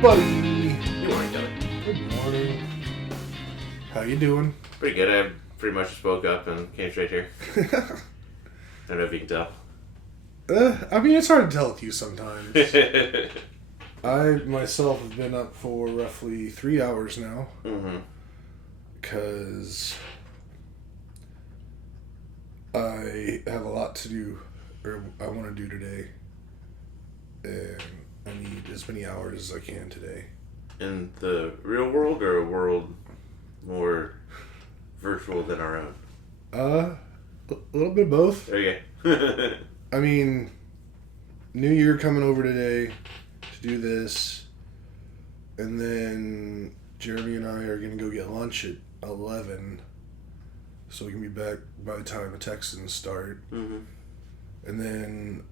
buddy. Good morning, Kelly. Good morning. How you doing? Pretty good. I pretty much just woke up and came straight here. I don't know if you can tell. I mean, it's hard to tell with you sometimes. I myself have been up for roughly 3 hours now. Because I have a lot to do, or I want to do today. And I need as many hours as I can today. In the real world or a world more virtual than our own? A little bit of both. Okay. I mean, New Year coming over today to do this, and then Jeremy and I are going to go get lunch at 11, so we can be back by the time the Texans start. Mm-hmm. And then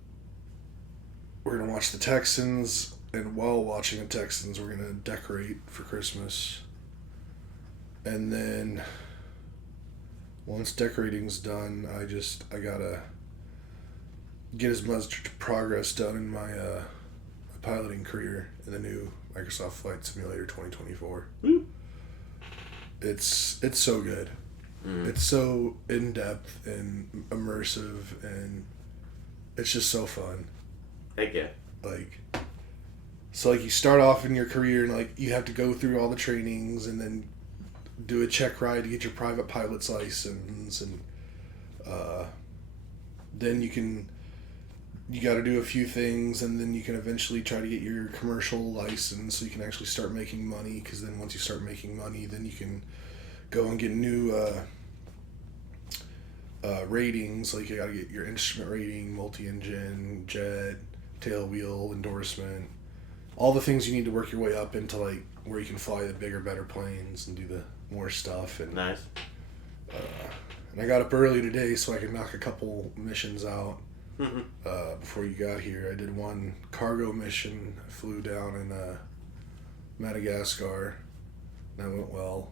we're going to watch the Texans, and while watching the Texans, we're going to decorate for Christmas. And then once decorating's done, I gotta get as much progress done in my piloting career in the new Microsoft Flight Simulator 2024. It's so good. It's so in-depth and immersive, and it's just so fun. Heck yeah. So you start off in your career and you have to go through all the trainings and then do a check ride to get your private pilot's license, and then you got to do a few things, and then you can eventually try to get your commercial license so you can actually start making money, because then once you start making money, then you can go and get new ratings. Like you got to get your instrument rating, multi-engine, jet, tail wheel, endorsement, all the things you need to work your way up into where you can fly the bigger, better planes and do the more stuff. And nice. And I got up early today so I could knock a couple missions out before you got here. I did one cargo mission. I flew down in Madagascar, and that went well.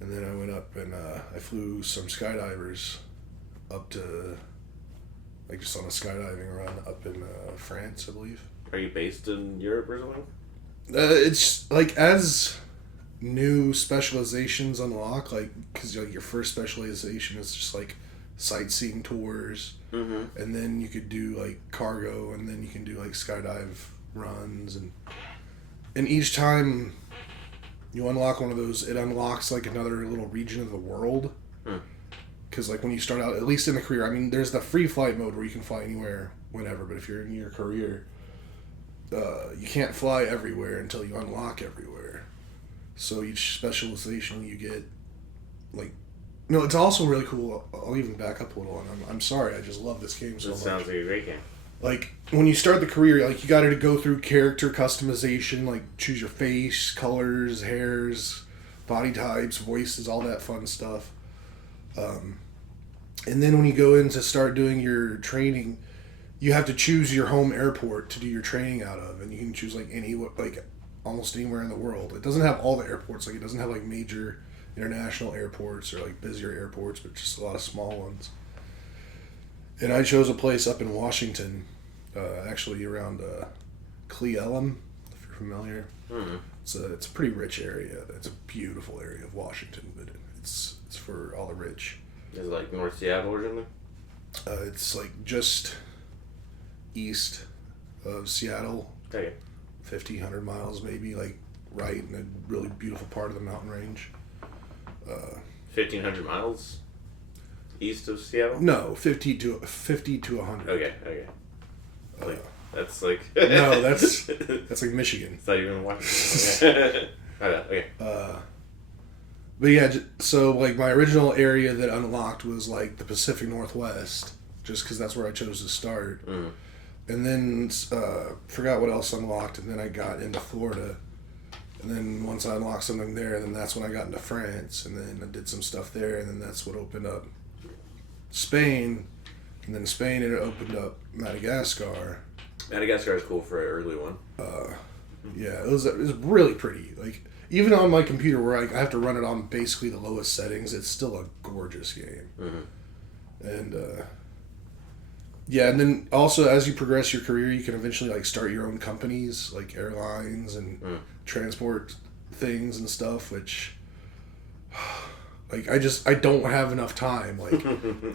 And then I went up and I flew some skydivers up to, just on a skydiving run up in France, I believe. Are you based in Europe or something? It's as new specializations unlock, because your first specialization is just sightseeing tours, and then you could do cargo, and then you can do skydive runs, and each time you unlock one of those, it unlocks another little region of the world. Because when you start out, at least in the career, I mean, there's the free flight mode where you can fly anywhere, whenever, but if you're in your career, you can't fly everywhere until you unlock everywhere. So each specialization you get, it's also really cool. I'll even back up a little, and I'm sorry, I just love this game so much. That sounds like a great game. When you start the career, you got to go through character customization, choose your face, colors, hairs, body types, voices, all that fun stuff. And then when you go in to start doing your training, you have to choose your home airport to do your training out of, and you can choose almost anywhere in the world. It doesn't have all the airports, it doesn't have major international airports or busier airports, but just a lot of small ones. And I chose a place up in Washington, actually around Cle Elum, if you're familiar. It's a pretty rich area. It's a beautiful area of Washington, but it's for all the rich. Is it North Seattle or something? It's just east of Seattle. Okay. 1,500 miles maybe, right in a really beautiful part of the mountain range. 1,500 miles east of Seattle? No, 50 to 100. Okay. That's no, that's Michigan. It's not even Washington. Okay. But yeah, so my original area that unlocked was the Pacific Northwest, just because that's where I chose to start. And then forgot what else unlocked, and then I got into Florida. And then once I unlocked something there, then that's when I got into France, and then I did some stuff there, and then that's what opened up Spain, and then Spain it opened up Madagascar. Madagascar is cool for an early one. Yeah, it was really pretty. Even on my computer where I have to run it on basically the lowest settings, it's still a gorgeous game. And Yeah, and then also as you progress your career, you can eventually like start your own companies, like airlines and transport things and stuff. Which, like, I don't have enough time. Like,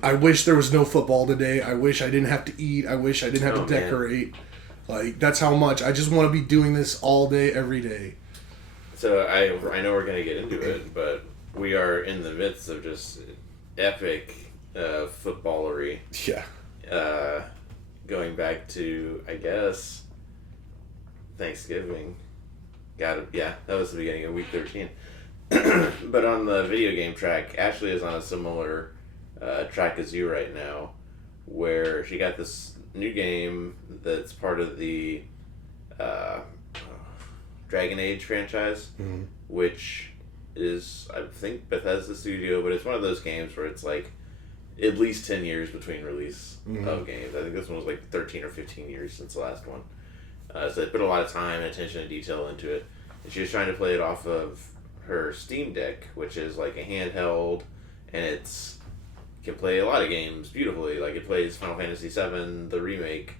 I wish there was no football today. I wish I didn't have to eat. I wish I didn't have to decorate. Man. Like, that's how much I just want to be doing this all day, every day. So I know we're gonna get into it, but we are in the midst of just epic footballery. Yeah. Going back to, I guess, Thanksgiving. Yeah, that was the beginning of week 13. But on the video game track, Ashley is on a similar track as you right now, where she got this new game that's part of the Dragon Age franchise, which is, I think, Bethesda Studio, but it's one of those games where it's like at least 10 years between release of games. I think this one was like 13 or 15 years since the last one. So they put a lot of time and attention and detail into it. And she was trying to play it off of her Steam Deck, which is like a handheld, and it can play a lot of games beautifully. Like it plays Final Fantasy VII, the remake,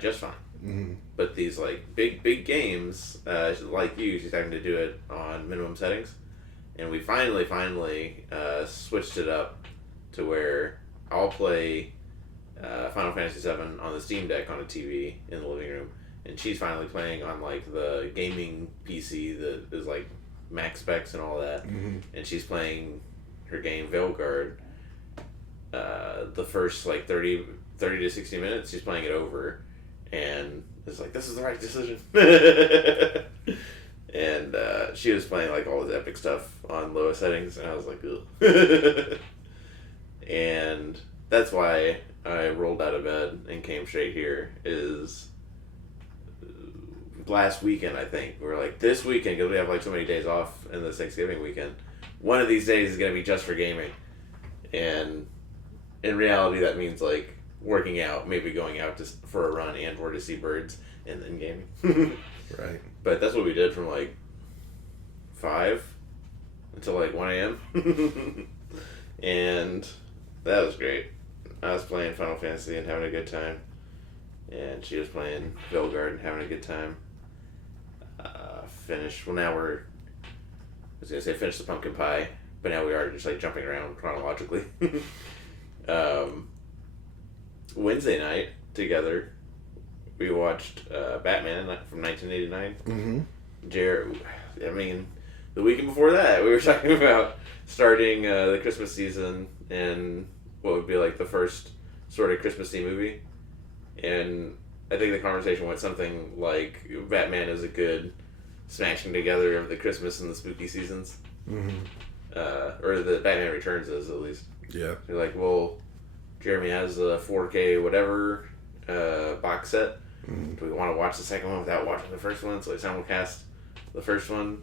just fine. Mm-hmm. But these like big games, like you, she's having to do it on minimum settings. And we finally switched it up to where I'll play Final Fantasy VII on the Steam Deck on a TV in the living room, and she's finally playing on like the gaming PC that is like max specs and all that, and she's playing her game Veilguard. The first like 30 to 60 minutes, she's playing it over, and it's like, this is the right decision. And she was playing like all this epic stuff on lowest settings, and I was like, ugh. And that's why I rolled out of bed and came straight here. Is last weekend, I think. We were like, this weekend, because we have like so many days off in the Thanksgiving weekend, one of these days is going to be just for gaming. And in reality, that means like working out, maybe going out for a run and or to see birds, and then gaming. Right. But that's what we did from like 5 until like 1 a.m. And that was great. I was playing Final Fantasy and having a good time, and she was playing Veilguard and having a good time. Finished the pumpkin pie, but now we are just like jumping around chronologically. Wednesday night together, we watched Batman from 1989. The weekend before that, we were talking about starting the Christmas season and what would be like the first sort of Christmassy movie. And I think the conversation went something like Batman is a good smashing together of the Christmas and the spooky seasons. Or the Batman Returns is, at least. Yeah. You're like, well, Jeremy has a 4K whatever box set. Do we want to watch the second one without watching the first one? So we simulcast the first one.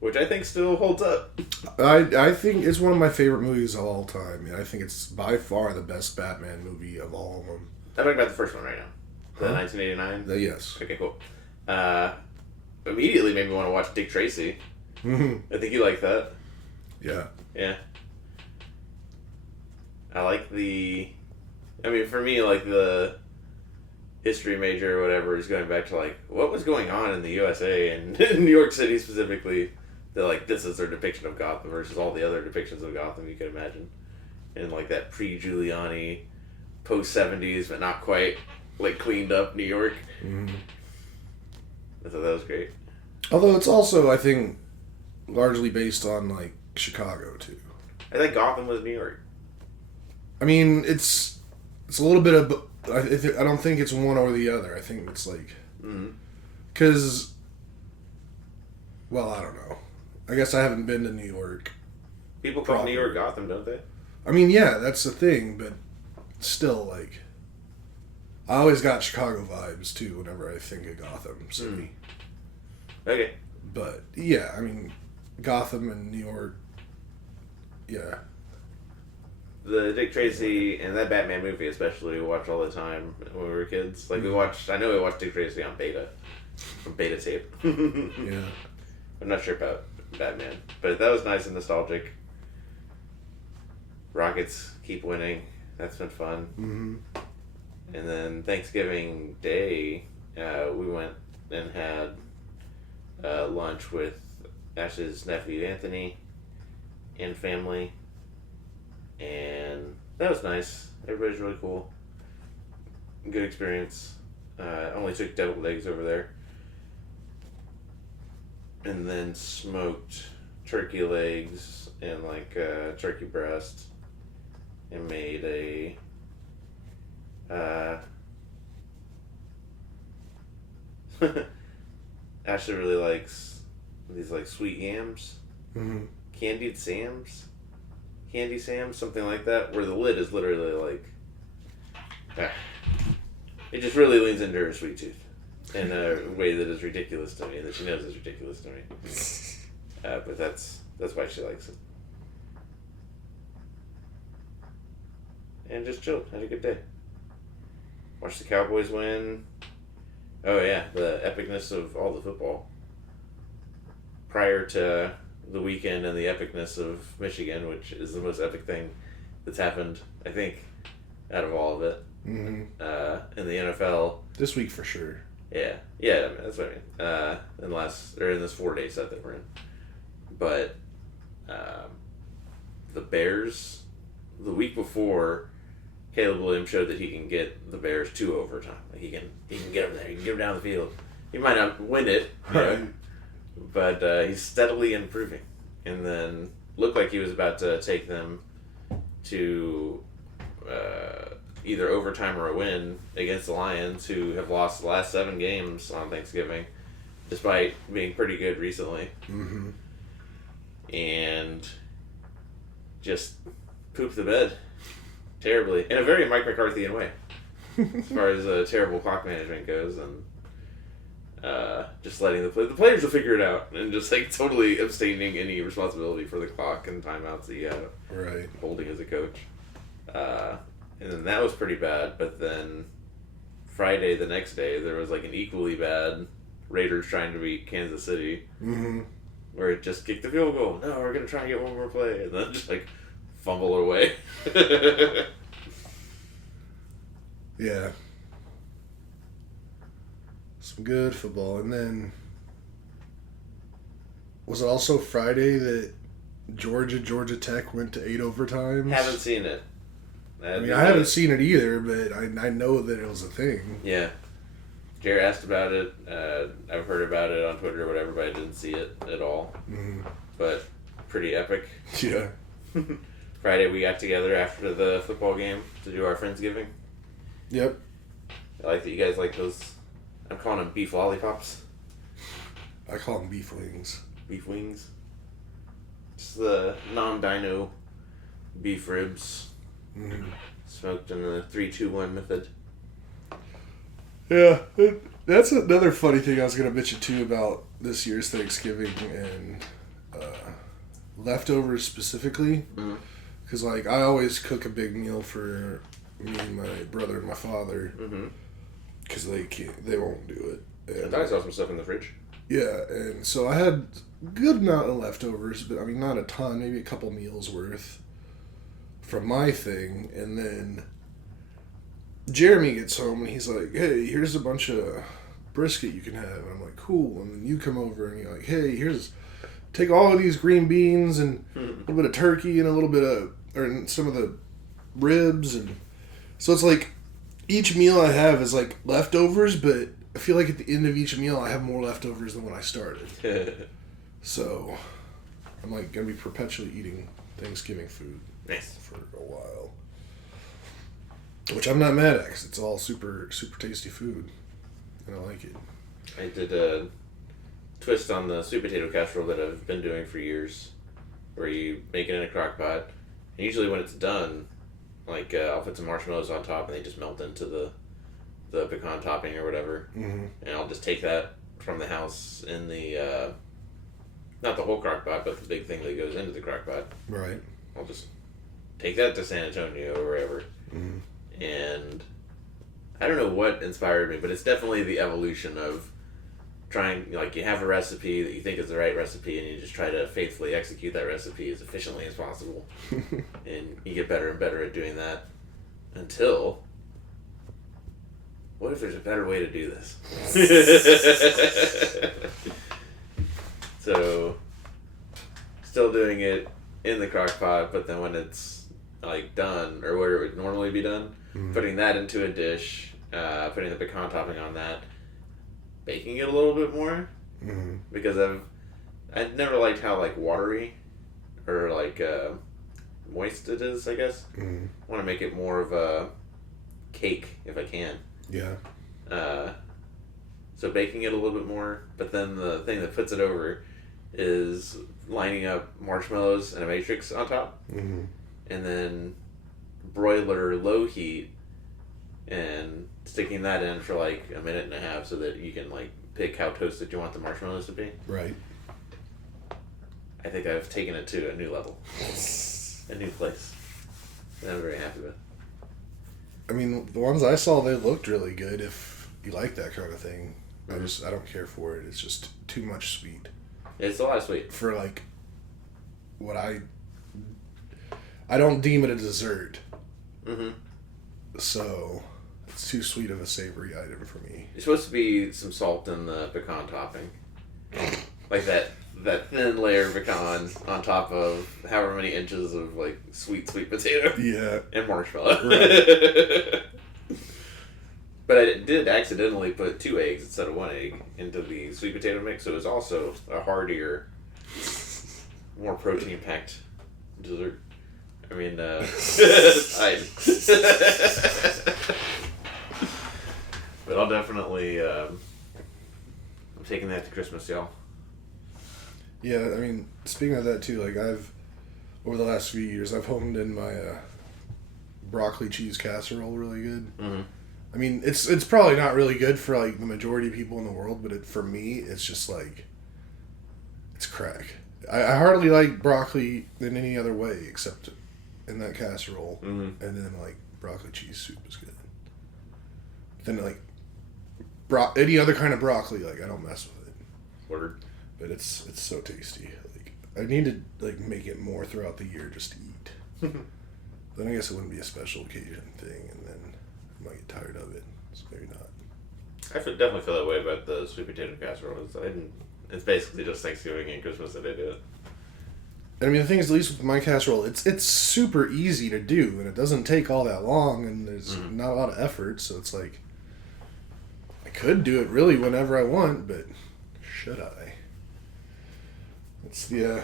Which I think still holds up. I think it's one of my favorite movies of all time. I think it's by far the best Batman movie of all of them. I'm talking about the first one right now. The 1989? Yes. Okay, cool. Immediately made me want to watch Dick Tracy. I think you like that. Yeah. Yeah. I like for me, like, the history major or whatever is going back to, like, what was going on in the USA and in New York City specifically. They're like, this is their depiction of Gotham versus all the other depictions of Gotham you could imagine. And, like, that pre-Giuliani, post-70s, but not quite, like, cleaned up New York. I thought that was great. Although it's also, I think, largely based on, like, Chicago, too. I think Gotham was New York. I mean, it's a little bit of... I don't think it's one or the other. I think it's like... Because... Well, I don't know. I guess I haven't been to New York. People call New York Gotham, don't they? I mean, yeah, that's the thing, but still, like... I always got Chicago vibes, too, whenever I think of Gotham City. Okay. But, yeah, I mean, Gotham and New York... Yeah. The Dick Tracy and that Batman movie especially, we watched all the time when we were kids. Like, we watched Dick Tracy on beta. From beta tape. Yeah. I'm not sure about Batman. But that was nice and nostalgic. Rockets keep winning. That's been fun. Mm-hmm. And then Thanksgiving Day, we went and had lunch with Ash's nephew Anthony and family, and that was nice. Everybody's really cool. Good experience. Only took deviled eggs over there, and then smoked turkey legs and turkey breast, and made a Ashley really likes these sweet yams, Mm-hmm. candy Sams, something like that, where the lid is literally it just really leans into her sweet tooth in a way that is ridiculous to me, that she knows is ridiculous to me. But that's why she likes it. And just chilled, had a good day. Watched the Cowboys win. Oh yeah, the epicness of all the football. Prior to the weekend and the epicness of Michigan, which is the most epic thing that's happened, I think, out of all of it. Mm-hmm. In the NFL. This week for sure. Yeah, I mean, that's what I mean. In this 4-day set that we're in. But the Bears, the week before, Caleb Williams showed that he can get the Bears to overtime. He can get them there. He can get them down the field. He might not win it, Right. But he's steadily improving. And then looked like he was about to take them to either overtime or a win against the Lions, who have lost the last 7 games on Thanksgiving, despite being pretty good recently. Mm-hmm. And just pooped the bed terribly, in a very Mike McCarthyan way, as far as terrible clock management goes, and just letting the players will figure it out, and just totally abstaining any responsibility for the clock and timeouts that you have Right. holding as a coach. And then that was pretty bad, but then Friday, the next day, there was an equally bad Raiders trying to beat Kansas City, Mm-hmm. where it just kicked the field goal. No, we're going to try and get one more play, and then just fumble it away. Yeah. Some good football. And then, was it also Friday that Georgia Tech went to 8 overtimes? Haven't seen it. I mean, I haven't seen it either, but I know that it was a thing. Yeah. Jared asked about it. I've heard about it on Twitter or whatever, but I didn't see it at all. Mm-hmm. But pretty epic. Yeah. Friday we got together after the football game to do our Friendsgiving. Yep. I like that you guys like those. I'm calling them beef lollipops. I call them beef wings. Beef wings. Just the non-dino beef ribs. Mm-hmm. Smoked in the 3-2-1 method. Yeah, that's another funny thing I was going to mention too about this year's Thanksgiving and leftovers specifically. Because I always cook a big meal for me and my brother and my father. Because they won't do it. I And, thought I saw some stuff in the fridge. yeah, and so I had a good amount of leftovers, but I mean not a ton, maybe a couple meals worth from my thing. And then Jeremy gets home and he's like, hey, here's a bunch of brisket you can have. And I'm like, cool. And then you come over and you're like, hey, take all of these green beans and a little bit of turkey and a little bit of, or some of the ribs. And so it's each meal I have is leftovers, but I feel like at the end of each meal I have more leftovers than when I started. So I'm going to be perpetually eating Thanksgiving food. Nice. For a while. Which I'm not mad at, because it's all super, super tasty food. And I like it. I did a twist on the sweet potato casserole that I've been doing for years, where you make it in a crock pot. And usually when it's done, I'll put some marshmallows on top and they just melt into the pecan topping or whatever. Mm-hmm. And I'll just take that from the house in the, not the whole crock pot, but the big thing that goes into the crock pot. Right. I'll just take that to San Antonio or wherever. Mm-hmm. And I don't know what inspired me, but it's definitely the evolution of trying, you have a recipe that you think is the right recipe and you just try to faithfully execute that recipe as efficiently as possible. And you get better and better at doing that. until, what if there's a better way to do this? So, still doing it in the crock pot, but then when it's like done, or where it would normally be done, putting that into a dish, putting the pecan topping on that, baking it a little bit more, because I've never liked how like watery or like moist it is, I guess. I want to make it more of a cake if I can. Yeah. So baking it a little bit more, but then the thing that puts it over is lining up marshmallows and a matrix on top, and then broiler low heat and sticking that in for like a minute and a half so that you can like pick how toasted you want the marshmallows to be. Right. I think I've taken it to a new level, a new place, and I'm very happy with. I mean, the ones I saw, they looked really good if you like that kind of thing. I don't care for it. It's just too much sweet. It's a lot of sweet. For like what I don't deem it a dessert. So it's too sweet of a savory item for me. It's supposed to be some salt in the pecan topping. Like that thin layer of pecan on top of however many inches of like sweet potato. Yeah. And marshmallow. Right. But I did accidentally put 2 eggs instead of 1 egg into the sweet potato mix, so it was also a heartier, more protein-packed dessert. I mean, side. But I'll definitely, I'm taking that to Christmas, y'all. Yeah, I mean, speaking of that too, like over the last few years, I've honed in my broccoli cheese casserole really good. I mean, it's probably not really good for like the majority of people in the world, but for me, it's just like, it's crack. I hardly like broccoli in any other way except in that casserole, and then like broccoli cheese soup is good. Then like any other kind of broccoli, like I don't mess with it. Word. But it's so tasty. Like I need to like make it more throughout the year just to eat. Then I guess it wouldn't be a special occasion thing, and then I might get tired of it. So maybe not. I definitely feel that way about the sweet potato casserole. It's basically just Thanksgiving and Christmas that I do it. And I mean, the thing is, at least with my casserole, it's super easy to do, and it doesn't take all that long, and there's not a lot of effort. So it's like I could do it really whenever I want, but should I? It's the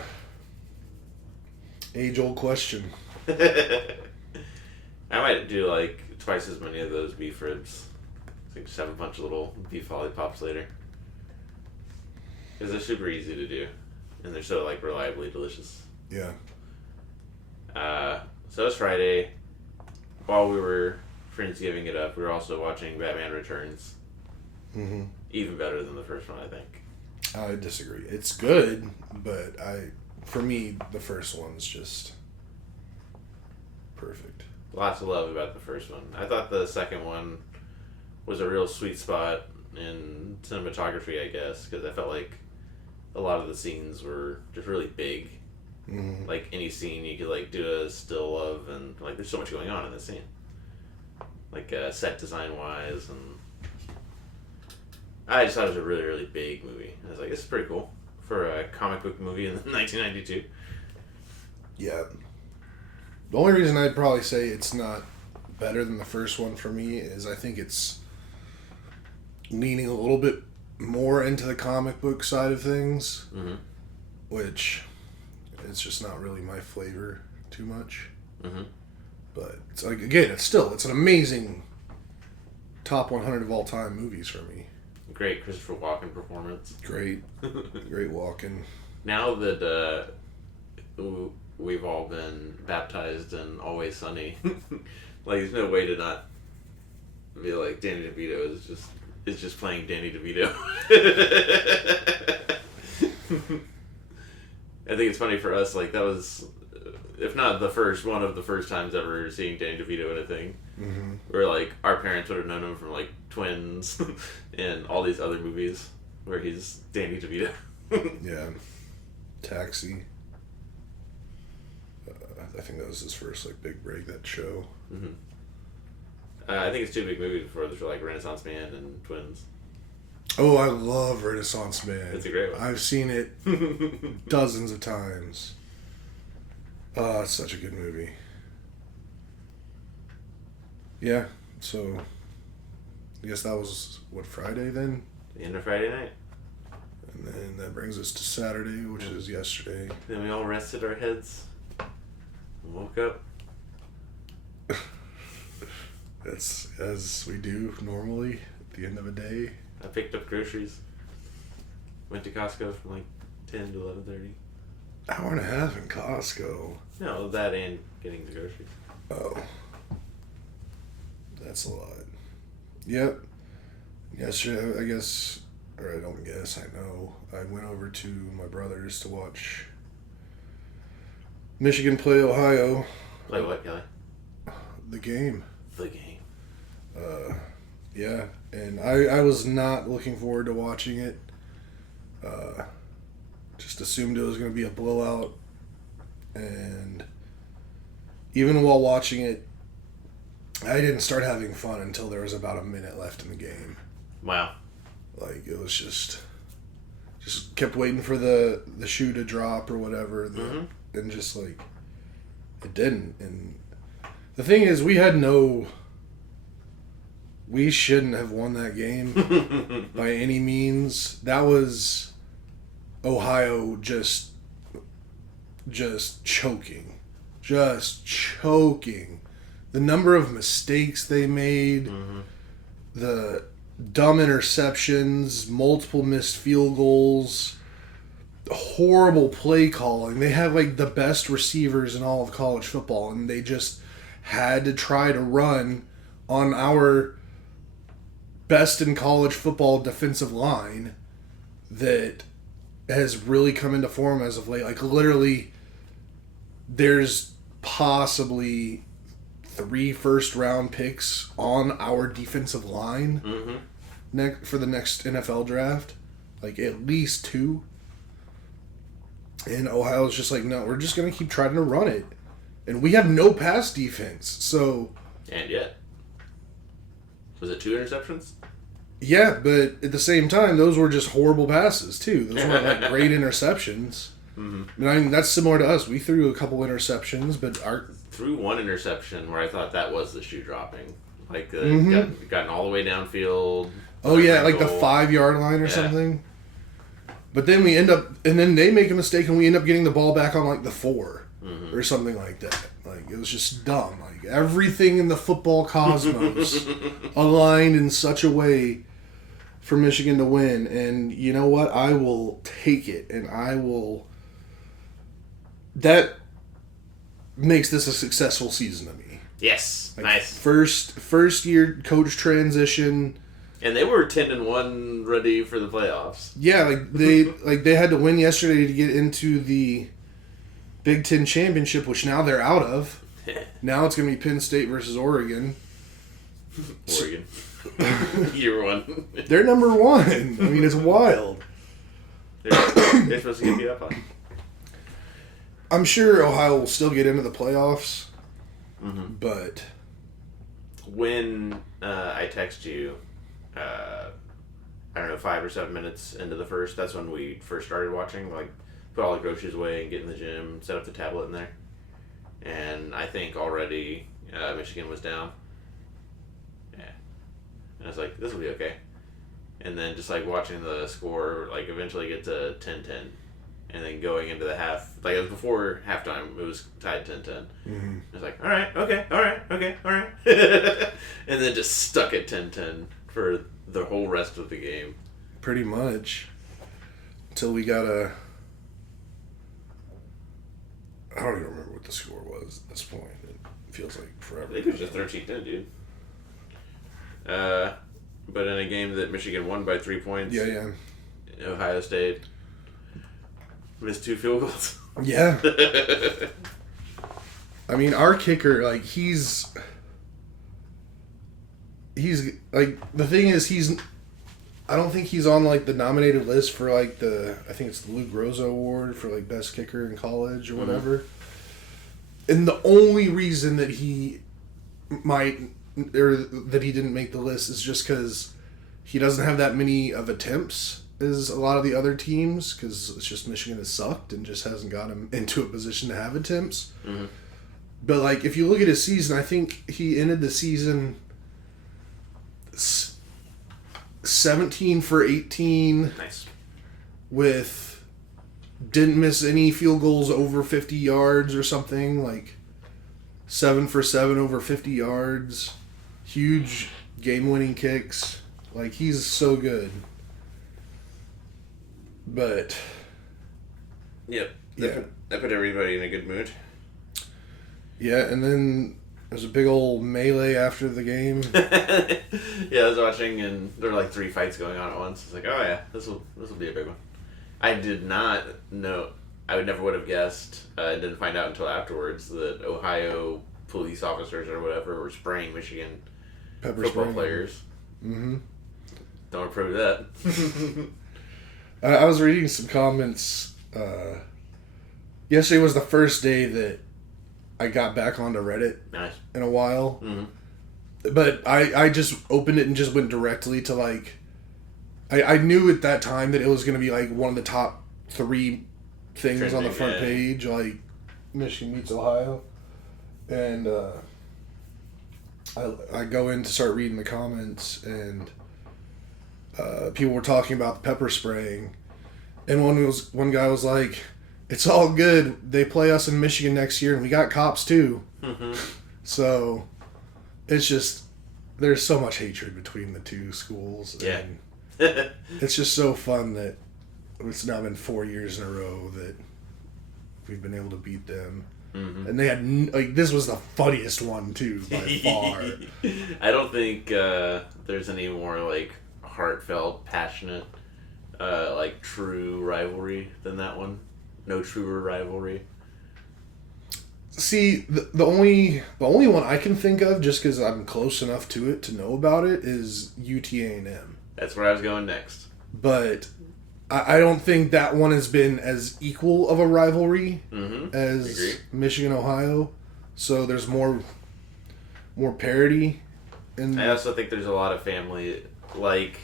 age-old question. I might do like twice as many of those beef ribs. Like just have a bunch of little beef lollipops later. Because they're super easy to do. And they're so like reliably delicious. Yeah. So it's Friday. While we were Friendsgiving it up, we were also watching Batman Returns. Even better than the first one, I think. I disagree. It's good, but for me, the first one's just perfect. Lots to love about the first one. I thought the second one was a real sweet spot in cinematography, I guess, because I felt like a lot of the scenes were just really big. Like any scene you could like do a still of, and like there's so much going on in this scene. Like set design wise, and I just thought it was a really, really big movie. I was like, this is pretty cool for a comic book movie in 1992. Yeah. The only reason I'd probably say it's not better than the first one for me is I think it's leaning a little bit more into the comic book side of things, which it's just not really my flavor too much. But it's like, again, it's an amazing top 100 of all time movies for me. Great Christopher Walken performance. Great Walken. Now that we've all been baptized in Always Sunny, like there's no way to not be like Danny DeVito is just playing Danny DeVito. I think it's funny for us, like that was, if not one of the first times ever seeing Danny DeVito in a thing. Where like our parents would have known him from like Twins and all these other movies where he's Danny DeVito. Yeah. Taxi. I think that was his first like big break, that show. I think it's too big movies for like Renaissance Man and Twins. Oh, I love Renaissance Man. It's a great one. I've seen it dozens of times. Oh, it's such a good movie. Yeah, so I guess that was, Friday then? The end of Friday night. And then that brings us to Saturday, which is yesterday. Then we all rested our heads and woke up. That's as we do normally at the end of a day. I picked up groceries. Went to Costco from like 10 to 11:30. Hour and a half in Costco. No, that and getting the groceries. Oh. That's a lot. Yep. Yesterday, I guess, or I don't guess, I know, I went over to my brother's to watch Michigan play Ohio. Play what, Kelly? The game. The game. Yeah, and I was not looking forward to watching it. Just assumed it was going to be a blowout. And even while watching it, I didn't start having fun until there was about a minute left in the game. Wow. Like, it was just kept waiting for the shoe to drop or whatever. And just, like, it didn't. And the thing is, we shouldn't have won that game by any means. That was Ohio just choking. Just choking. The number of mistakes they made, the dumb interceptions, multiple missed field goals, horrible play calling. They have like the best receivers in all of college football, and they just had to try to run on our best in college football defensive line that has really come into form as of late. Like, literally, there's possibly 3 first-round picks on our defensive line for the next NFL draft. Like, at least 2. And Ohio's just like, no, we're just going to keep trying to run it. And we have no pass defense, so... And yet. Was it 2 interceptions? Yeah, but at the same time, those were just horrible passes, too. Those weren't, like, great interceptions. I mean, that's similar to us. We threw a couple interceptions, but threw one interception where I thought that was the shoe dropping. Like, gotten all the way downfield. Oh, yeah, like the 5-yard line or something. But then we end up, and then they make a mistake, and we end up getting the ball back on, like, the 4 or something like that. Like, it was just dumb. Like, everything in the football cosmos aligned in such a way for Michigan to win. And you know what? I will take it, and I will... That makes this a successful season to me. Yes, like, nice. First year coach transition, and they were 10-1, ready for the playoffs. Yeah, they had to win yesterday to get into the Big Ten championship, which now they're out of. Now it's going to be Penn State versus Oregon. Oregon, year 1. They're number 1. I mean, it's wild. They're supposed to get beat up on. I'm sure Ohio will still get into the playoffs, but when I text you, I don't know, 5 or 7 minutes into the first, that's when we first started watching. Like, put all the groceries away and get in the gym, set up the tablet in there, and I think already Michigan was down. Yeah, and I was like, this will be okay. And then just like watching the score, like eventually get to 10-10. And then going into the half, like it was before halftime, it was tied 10-10. I was like, all right, okay. And then just stuck at 10-10 for the whole rest of the game. Pretty much. Until we got I don't even remember what the score was at this point. It feels like forever. I think it was just 13-10, dude. But in a game that Michigan won by 3 points. Yeah. Ohio State missed 2 field goals. Yeah. I mean, our kicker, like, he's like, the thing is, I don't think he's on, like, the nominated list for, like, I think it's the Luke Rosa Award for, like, best kicker in college or whatever. And the only reason that he might or that he didn't make the list is just because he doesn't have that many of attempts as a lot of the other teams, because it's just Michigan has sucked and just hasn't got him into a position to have attempts. Mm-hmm. But like if you look at his season, I think he ended the season 17 for 18. Nice. With didn't miss any field goals over 50 yards or something, like 7 for 7 over 50 yards. Huge game-winning kicks. Like, he's so good. But Yep. Yeah. That put everybody in a good mood. yeah, and then there's a big old melee after the game. Yeah, I was watching, and there were like 3 fights going on at once. It's like, oh yeah, this will be a big one. I did not know. I would have guessed. I didn't find out until afterwards that Ohio police officers or whatever were spraying Michigan Pepper football spray. players. Mm-hmm. Don't approve that. I was reading some comments. Yesterday was the first day that I got back onto Reddit Nice. in a while. Mm-hmm. But I just opened it and just went directly to like... I knew at that time that it was going to be like one of the top 3 things on the Trending, front yeah. page, like Michigan meets Ohio. And I go in to start reading the comments, and people were talking about the pepper spraying. And one guy was like, "It's all good. They play us in Michigan next year, and we got cops too." Mm-hmm. So it's just, there's so much hatred between the two schools. Yeah. And it's just so fun that it's now been 4 years in a row that we've been able to beat them. Mm-hmm. And they had, like, this was the funniest one too, by far. I don't think there's any more like heartfelt, passionate, like true rivalry than that one. No truer rivalry. See, the only one I can think of, just because I'm close enough to it to know about it, is UTA&M. That's where I was going next. But I don't think that one has been as equal of a rivalry Mm-hmm. as Agreed. Michigan Ohio. So there's more parity. I also think there's a lot of family, like,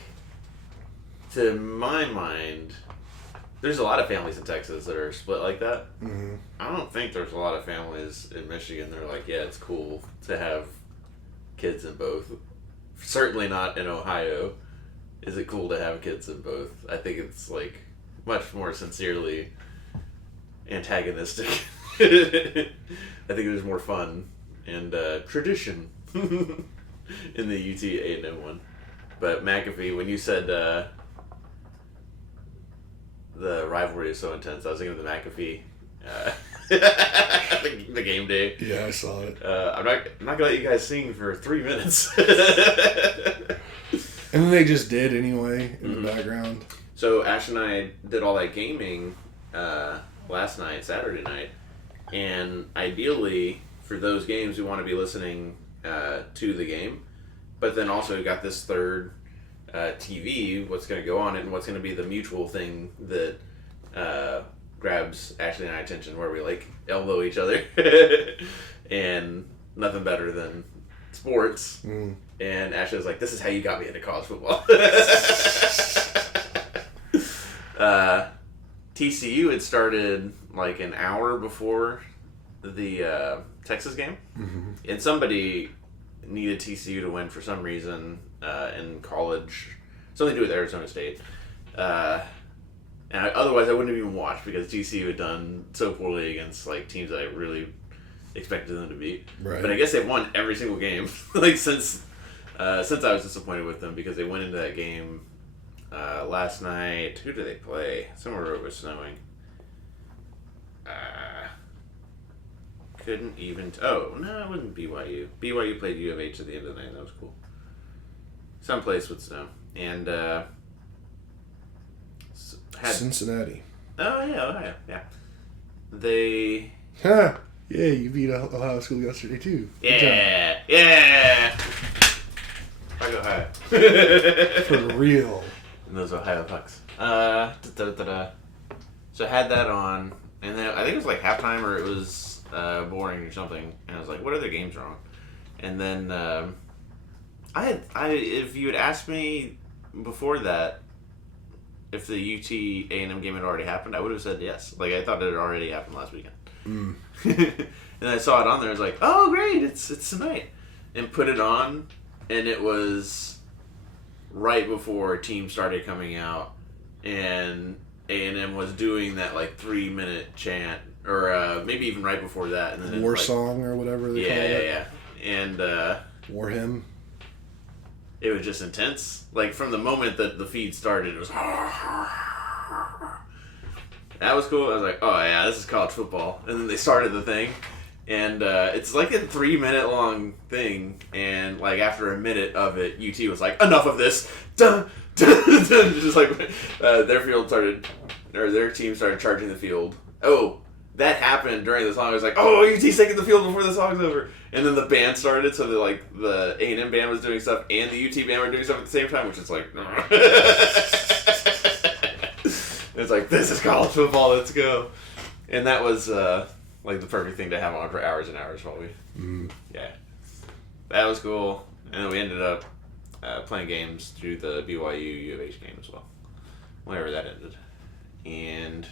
to my mind, there's a lot of families in Texas that are split like that. Mm-hmm. I don't think there's a lot of families in Michigan that are like, yeah, it's cool to have kids in both. Certainly not in Ohio. Is it cool to have kids in both? I think it's like much more sincerely antagonistic. I think there's more fun and tradition in the UT-A&M one. But McAfee, when you said the rivalry is so intense, I was thinking of the McAfee, the game day. Yeah, I saw it. I'm not gonna let you guys sing for 3 minutes. And then they just did anyway in Mm-hmm. the background. So Ash and I did all that gaming last night, Saturday night, and ideally for those games we want to be listening to the game, but then also we got this third TV, what's going to go on it, and what's going to be the mutual thing that grabs Ashley and I attention, where we like elbow each other, and nothing better than sports. Mm. And Ashley was like, "This is how you got me into college football." TCU had started like an hour before the Texas game, Mm-hmm. and somebody needed TCU to win for some reason in college, something to do with Arizona State. Otherwise, I wouldn't have even watched, because TCU had done so poorly against like teams that I really expected them to beat. Right. But I guess they've won every single game like since I was disappointed with them, because they went into that game last night. Who did they play? Somewhere where it was snowing. Couldn't even. Oh no, it wasn't BYU. BYU played U of H at the end of the night. That was cool. Someplace with snow, and had. Cincinnati. Oh yeah, Ohio. Yeah, they. Ha! Yeah, you beat Ohio School yesterday too. Good Yeah, yeah. Fuck Ohio. job. For real. And those Ohio Pucks. So I had that on, and then I think it was like halftime, or it was boring or something. And I was like, "What other games are on?" And then If you had asked me before that if the UT A&M game had already happened, I would have said yes. Like, I thought it had already happened last weekend. And I saw it on there. I was like, oh, great, it's tonight. And put it on, and it was right before teams started coming out, and A&M was doing that, like, 3-minute chant, or maybe even right before that. And then War song or whatever they call it. Yeah. And War hymn. It was just intense. Like, from the moment that the feed started, it was... That was cool. I was like, oh, yeah, this is college football. And then they started the thing. And it's like a 3-minute long thing. And, like, after a minute of it, UT was like, enough of this. Dun, dun, dun. Just like, their team started charging the field. Oh, that happened during the song. I was like, oh, UT's taking the field before the song's over. And then the band started, so the A&M band was doing stuff, and the UT band were doing stuff at the same time, which is like... It's like, this is college football, let's go. And that was, like, the perfect thing to have on for hours and hours while we... Yeah. That was cool. And then we ended up playing games through the BYU U of H game as well. Whenever that ended. And...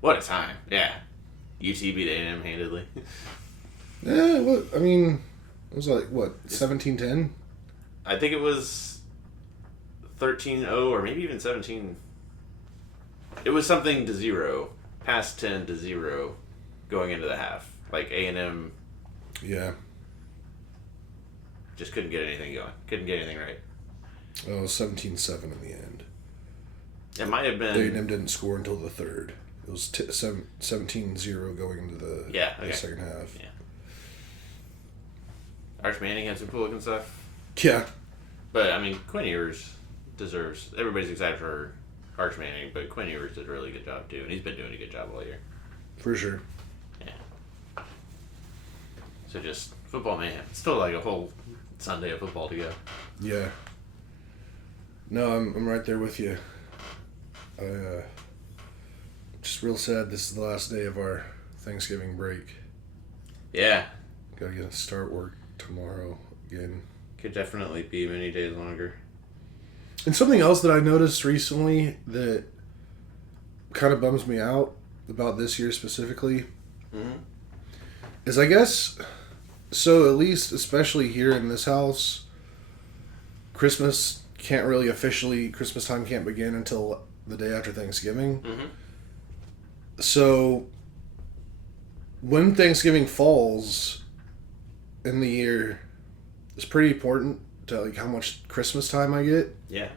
What a time. Yeah. UT beat A&M handedly. Yeah, well, I mean, it was like, what, 17-10? I think it was 13-0 or maybe even 17. It was something to 0, past 10 to 0 going into the half. Like A&M just couldn't get anything going. Couldn't get anything right. Oh, it was 17-7 in the end. It might have been... A&M didn't score until the third. It was 17-0 going into the second half. Yeah. Arch Manning had some cool looking stuff. Yeah. But, I mean, Quinn Ewers deserves... Everybody's excited for Arch Manning, but Quinn Ewers did a really good job, too. And he's been doing a good job all year. For sure. Yeah. So just football mayhem. Still like a whole Sunday of football to go. Yeah. No, I'm right there with you. Just real sad this is the last day of our Thanksgiving break. Yeah. Gotta get to start work tomorrow again. Could definitely be many days longer. And something else that I noticed recently that kind of bums me out about this year specifically is, I guess, so at least, especially here in this house, Christmas time can't begin until the day after Thanksgiving. So when Thanksgiving falls in the year, it's pretty important to like how much Christmas time I get. Yeah.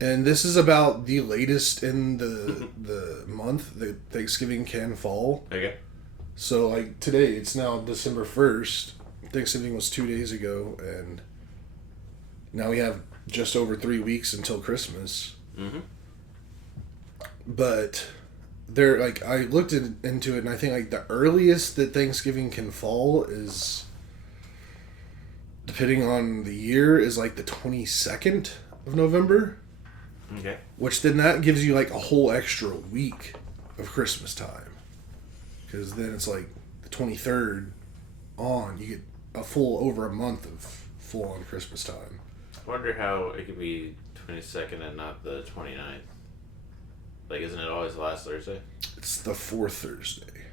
And this is about the latest in the month that Thanksgiving can fall. Okay. So like today, it's now December 1st. Thanksgiving was 2 days ago, and now we have just over 3 weeks until Christmas. But there, like, I looked into it, and I think like the earliest that Thanksgiving can fall is, depending on the year, is like the 22nd of November. Okay. Which then that gives you like a whole extra week of Christmas time. Because then it's like the 23rd on, you get a full over a month of full on Christmas time. I wonder how it could be 22nd and not the 29th. Like, isn't it always the last Thursday? It's the fourth Thursday.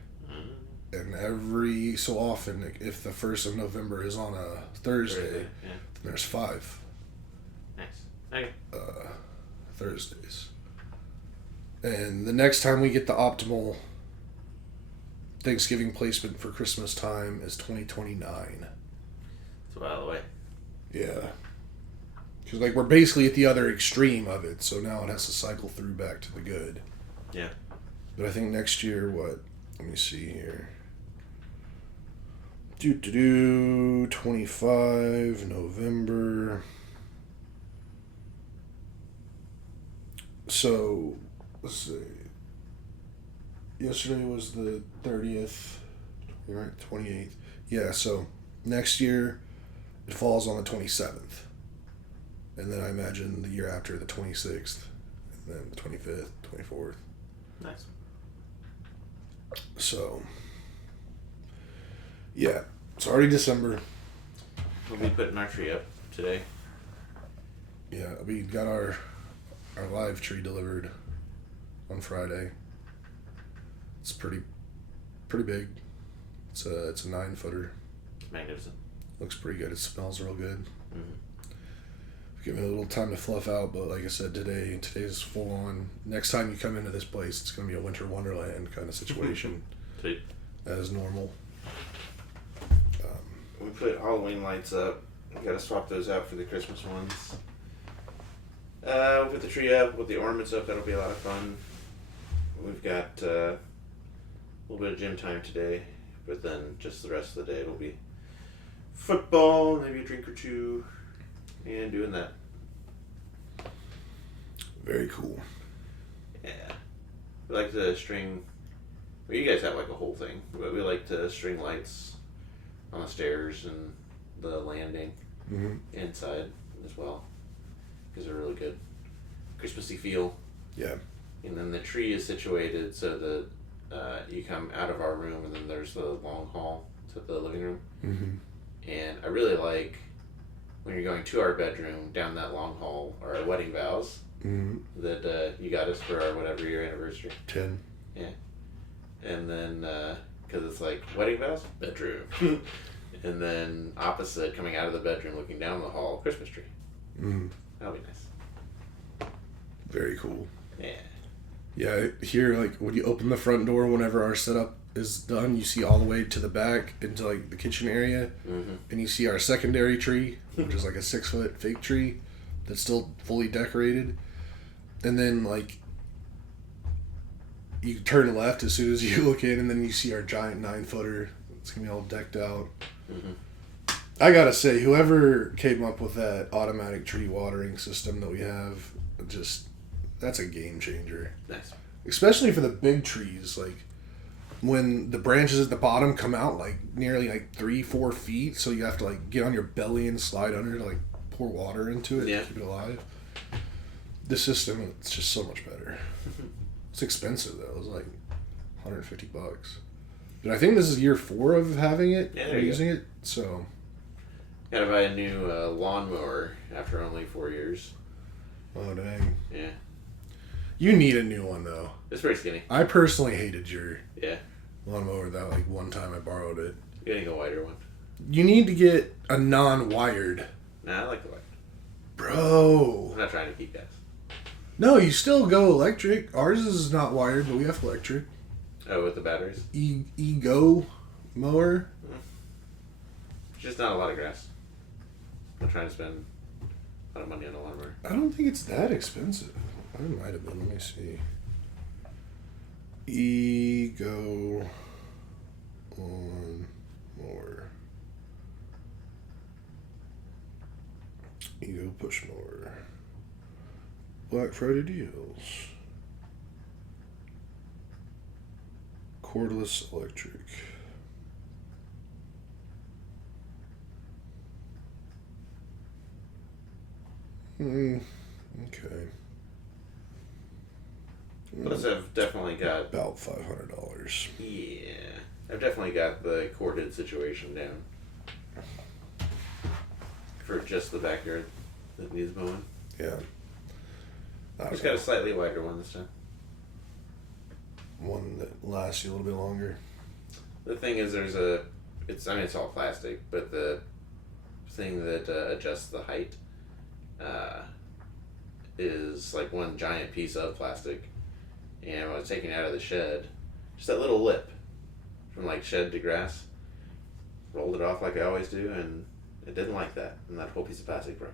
And every so often, if the 1st of November is on a Thursday, then there's 5. Nice. Okay. Thursdays. And the next time we get the optimal Thanksgiving placement for Christmas time is 2029. It's a while away. Yeah. Because like we're basically at the other extreme of it, so now it has to cycle through back to the good. Yeah. But I think next year, let me see here. 25 November. So, let's see. Yesterday was the 30th. You're right, 28th. Yeah, so next year it falls on the 27th. And then I imagine the year after the 26th. And then the 25th, 24th. Nice. So, yeah. It's already December. We'll be putting our tree up. today. Yeah, we got our live tree delivered on Friday. It's pretty big. It's a 9-footer. Magnificent. Looks pretty good. It smells real good. Mm-hmm. Give me a little time to fluff out, but like I said, today's full on. Next time you come into this place, it's gonna be a winter wonderland kind of situation. Sweet. As normal. We put Halloween lights up. We gotta swap those out for the Christmas ones. We'll put the tree up, with the ornaments up. That'll be a lot of fun. We've got a little bit of gym time today, but then just the rest of the day it'll be football, maybe a drink or two, and doing that. Very cool. Yeah. We like to string... Well, you guys have like a whole thing, but we like to string lights on the stairs and the landing inside as well, because they're really good. Christmassy feel. Yeah. And then the tree is situated so that you come out of our room and then there's the long hall to the living room. Mm-hmm. And I really like when you're going to our bedroom, down that long hall are our wedding vows that you got us for our whatever year anniversary. 10. Yeah. And then, because it's like wedding vows, bedroom. And then opposite, coming out of the bedroom, looking down the hall, Christmas tree. Mm. That'll be nice. Very cool. Yeah. Yeah, here, like, when you open the front door, whenever our setup is done, you see all the way to the back into, like, the kitchen area. Mm-hmm. And you see our secondary tree, which is, like, a 6-foot fake tree that's still fully decorated. And then, like, you turn left as soon as you look in, and then you see our giant 9-footer. It's going to be all decked out. Mm-hmm. I got to say, whoever came up with that automatic tree watering system that we have, just... That's a game changer. Nice. Especially for the big trees, like when the branches at the bottom come out like nearly like 3-4 feet, so you have to like get on your belly and slide under to like pour water into it to keep it alive. This system, it's just so much better. It's expensive though. It's like $150. But I think this is year 4 of having it, using it. So gotta buy a new lawnmower after only 4 years. Oh dang. Yeah. You need a new one, though. It's pretty skinny. I personally hated your lawnmower that, like, one time I borrowed it. You're getting a wider one. You need to get a non-wired. Nah, I like the wired. Bro. I'm not trying to keep gas. No, you still go electric. Ours is not wired, but we have electric. Oh, with the batteries? E-Go mower. Just not a lot of grass. I'm not trying to spend a lot of money on a lawnmower. I don't think it's that expensive. I might have been. Let me see. E-Go on mower. E-Go push mower. Black Friday deals. Cordless electric. Okay. Plus, I've definitely got... About $500. Yeah. I've definitely got the corded situation down. For just the backyard that needs mowing. Yeah. Just got a slightly wider one this time. One that lasts you a little bit longer. The thing is, it's all plastic, but the thing that adjusts the height is like one giant piece of plastic. And when I was taking it out of the shed, just that little lip from like shed to grass, rolled it off like I always do, and it didn't like that, and that whole piece of plastic broke.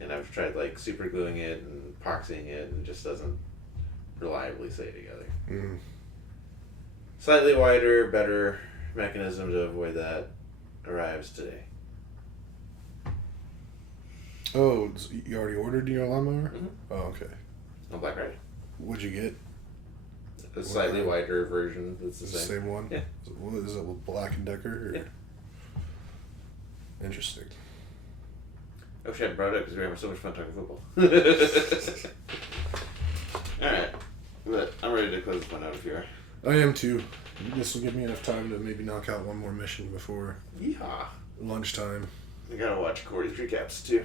And I've tried like super gluing it and epoxying it, and it just doesn't reliably stay together. Mm. Slightly wider, better mechanism to avoid that arrives today. Oh, you already ordered your lawnmower? Mm-hmm. Oh, okay. On Black Friday. What'd you get? A slightly wider version that's the same. Same one? Yeah. Is it with Black & Decker? Or? Yeah. Interesting. I wish I had brought it up because we were having so much fun talking football. Alright. But I'm ready to close this one out if you are. I am too. This will give me enough time to maybe knock out one more mission before lunchtime. I gotta watch Corey's recaps too.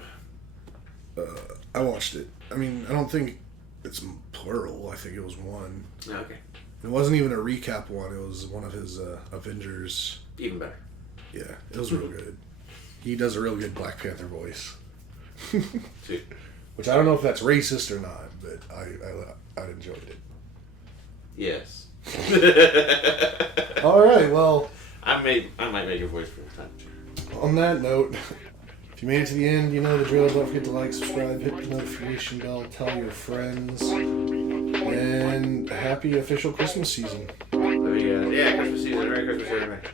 I watched it. I mean, I don't think it's plural. I think it was one. Okay. It wasn't even a recap one. It was one of his Avengers. Even better. Yeah, it was real good. He does a real good Black Panther voice. Which I don't know if that's racist or not, but I enjoyed it. Yes. All right, well, I might make your voice for a time too. on that note, if you made it to the end, you know the drill. Don't forget to like, subscribe, hit the notification bell, tell your friends, and happy official Christmas season. Yeah, Christmas season. Merry Christmas, everybody.